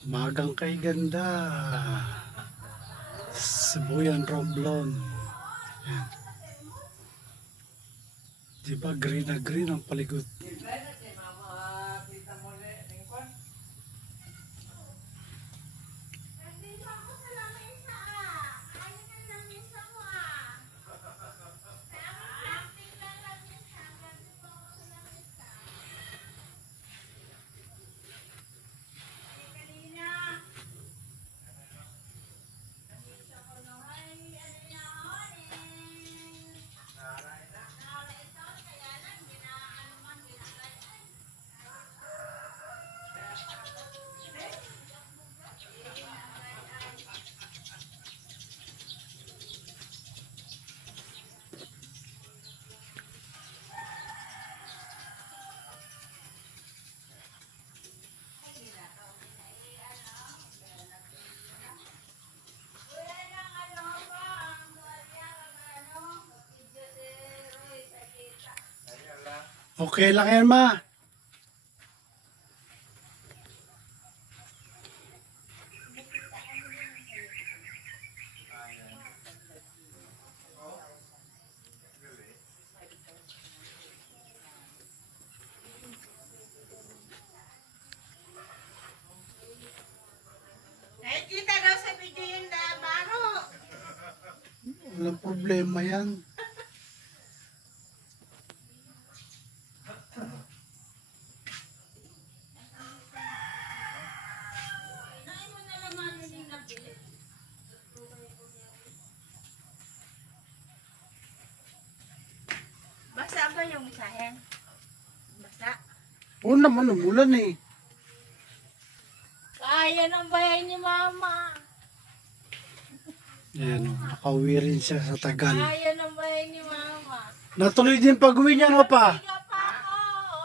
Magang kay ganda. Sibuyan Romblon. Yan. Diba green na green ang paligid. Okay lang yan, ma. Nakikita daw sa video yun na baro. Walang problema yan. Basa ba yung isahin? Basa. Oo naman, umulan eh. Kaya ng bayan ni mama. Ayan, nakauwi rin siya sa Tagal. Kaya ng bayan ni mama. Natuloy din pag-uwi niya, no pa? Kaya pa ako.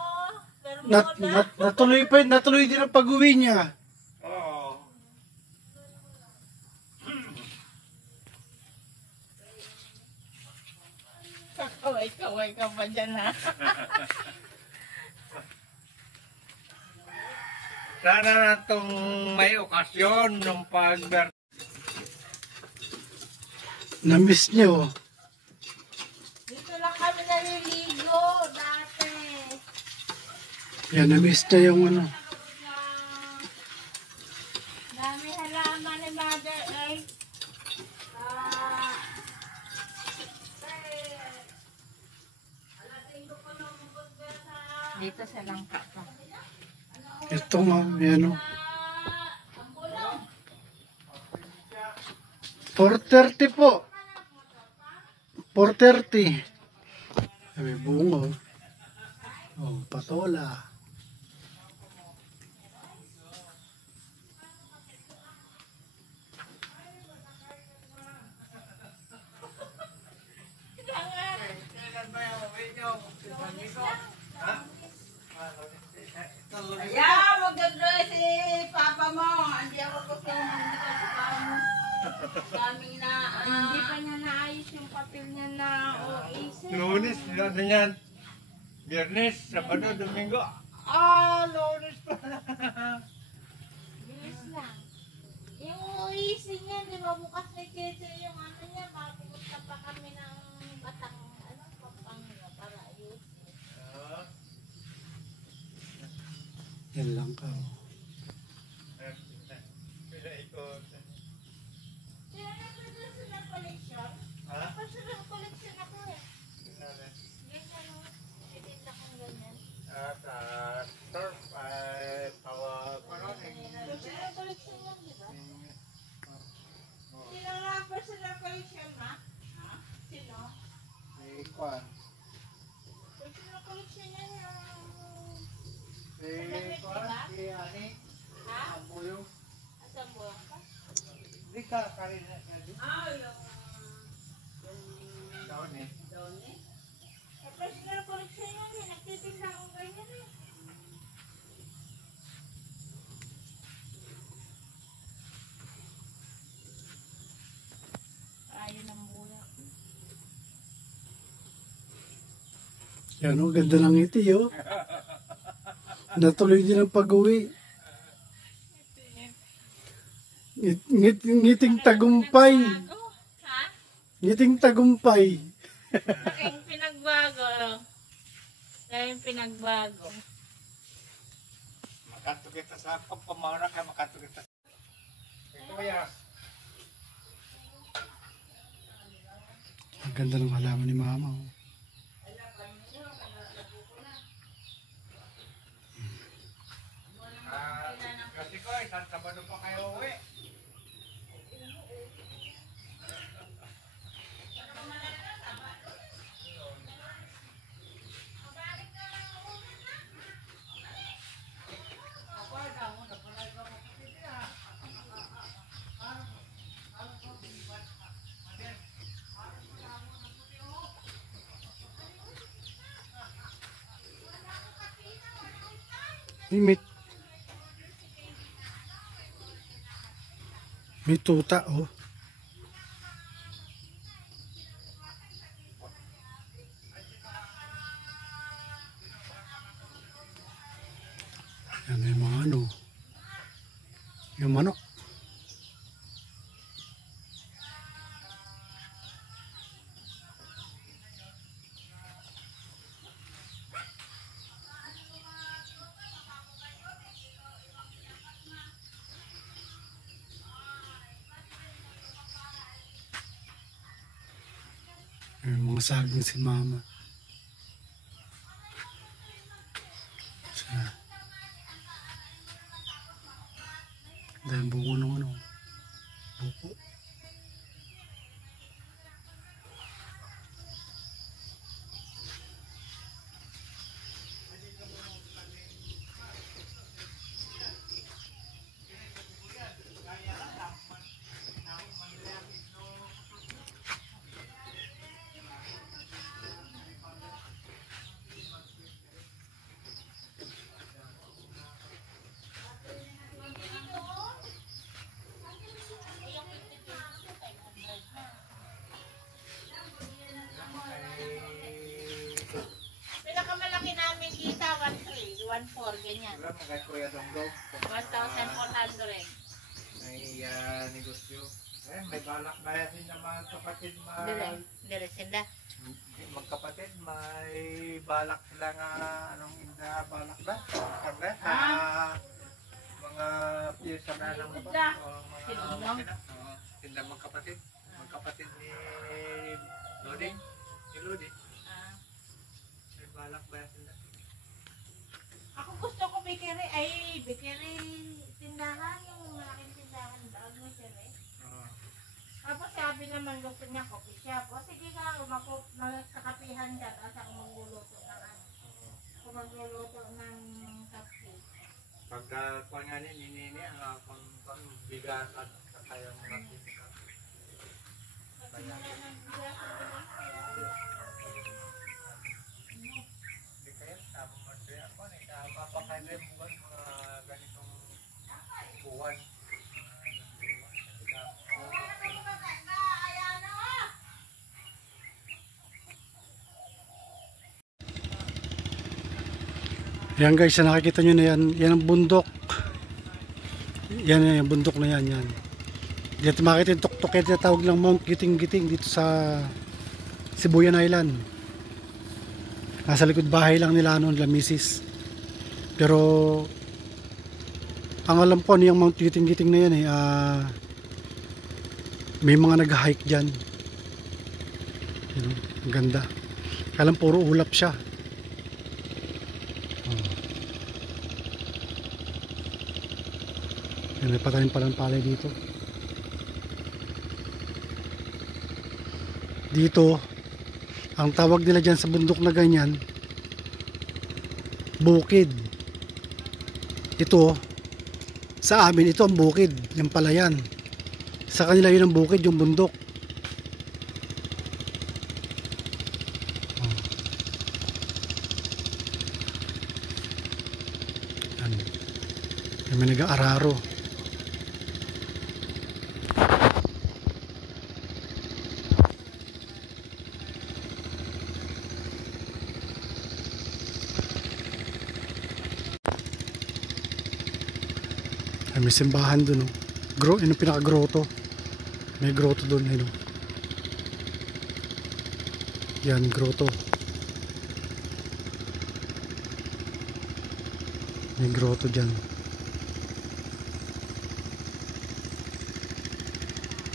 Pero Natuloy din ang pag-uwi niya. Oo. Kaway ka pa dyan ha. Sana na itong may okasyon ng pag-birthday. Na-miss niyo. Dito lang kami naliligo dati. Yan, na-miss niya yung ano. Dami halaman ni Mother Earth. Dito sa langka pa. Ito nga, yan o. 4:30 po. 4:30. May bungo. Oh, patola. Ayan, maganda si Papa mo. Hindi ako kasi hindi ko si Papa mo. Daming na, hindi pa niya naayos yung papel niya na OAC. Lunes, ano yan? Biyernes, Sabado, Domingo. Lunes pa. Bilis lang. Yung OAC niya, di ba bukas na kese yung ano niya, mapupunta pa kami ng Batang, Pampanga para ayusin. Yan lang ka. Oh. Sila nag-produce ng collection? Personal collection ako eh. Ganyan o. Itinda kong ganyan. Sa surf, tawag. Personal collection yan, di ba? Sino nga personal collection, ma? Ha? Sino? Personal collection yan yung... Ha? Asang buwan ka? Di ka karina. Yung... Daon eh. Doon eh. Personal collection yan eh. Nagtitinda akong ganyan eh. Ayun ang bulak. Yan o, ganda ng ngiti oh. Natuloy din ang pag-uwi. Ngiting tagumpay. Pinagbago. Ha? Ngiting tagumpay. Laking pinagbago. Laking pinagbago. Makato kita sa pamana ka, makato kita. Ito ya. Ang ganda ng halaman ni Mama. Oh. Kasi ko, isang Sabado pa kayo uwi. May tuta, oh. Yan yung mga ano. Yung manok. Yung mga saging si Mama. Siya. Dahil buko ng ano. Buko. Pinakamalaki namin kita, 1.3, 1.4, ganyan. Wala, mga kuya dongdong. 1,400. May negosyo. Eh, may balak na yan naman kapatid. Dire sila. Magkapatid, may balak sila nga anong inda balak ba? Karlet? Mga piyesa na ng Inda. mga makina. Sila magkapatid. Magkapatid ni Loding. Si Loding. May balak ba sila? Ako gusto ko bikiri tindahan, yung malaking tindahan daw mo siya eh. Tapos sabi naman gusto niya coffee shop. O sige ka, magkakapihan ka, tapos ako magluluto ng ano. Ako magluluto ng kape. Pagka kuha nga nini, ang bigas at kaya mga kinika. Kasi wala nang bigas ang bigas. Hindi kaya, tama masaya ako. Mapakalim mo mga ganitong buwan. Yan guys, nakikita nyo na yan. Yan ang bundok. Yan yung bundok na yan. Yan. Dito makikita yung tuktok. Kaya tawag lang Mount Giting-Giting dito sa Sibuyan Island. Nasa likod bahay lang nila noon, Misis. Pero ang alam ko niyang Mount Giting-Giting na yan may mga nag-hike dyan. Ang ganda. Alam puro ulap siya. May patayin palang palay dito. Dito, ang tawag nila dyan sa bundok na ganyan, bukid. Ito, sa amin, ito ang bukid, yung palayan. Sa kanila yun ang bukid, yung bundok. May nag-aararo. May simbahan dun, oh. Yun yung pinaka-grotto. May grotto doon, ayun. Yan, grotto. May grotto dyan.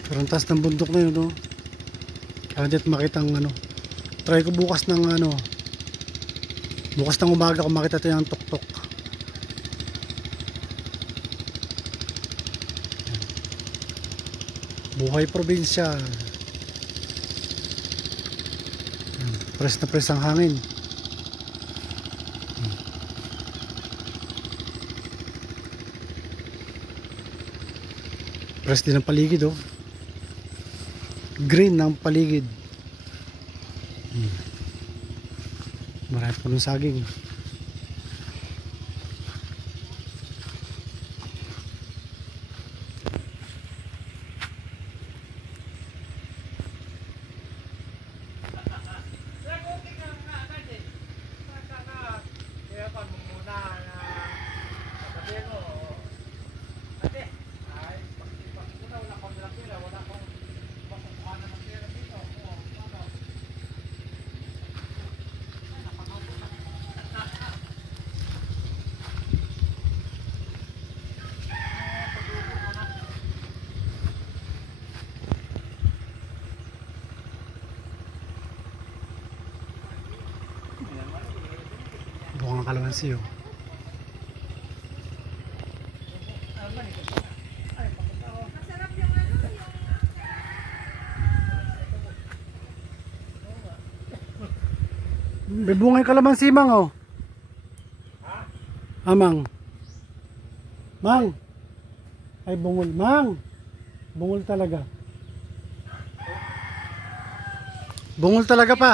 Pero ang taas ng bundok na yun, no? Kaya dito makita ang ano. Try ko bukas ng ano. Bukas ng umaga kung makita tayo ng tuktok. Buhay probinsya. Press na press ang hangin. Press din ang paligid, oh. Green ng paligid. Marami po ng saging. Buong ang kalamansi, oh. Masarap yung ano, yung... May bunga yung kalamansi, Mang, oh. Mang. Mang. Ay, bungol. Mang. Bungol talaga. Bungol talaga pa.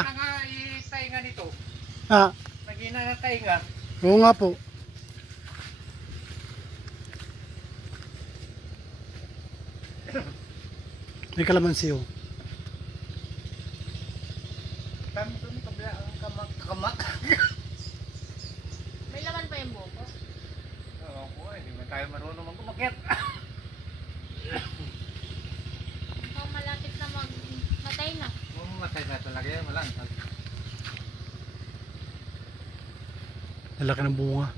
Tainga nito. Ah, Nagina na tainga. oo nga po. May kalamansi, oh. Kami doon kabila ang kamak. May laman pa yung buko. Oo po, hindi man tayo marunong magkumakit. Oh, malapit na matay na. Matay na talaga yan, walang. Lalaki ng bunga.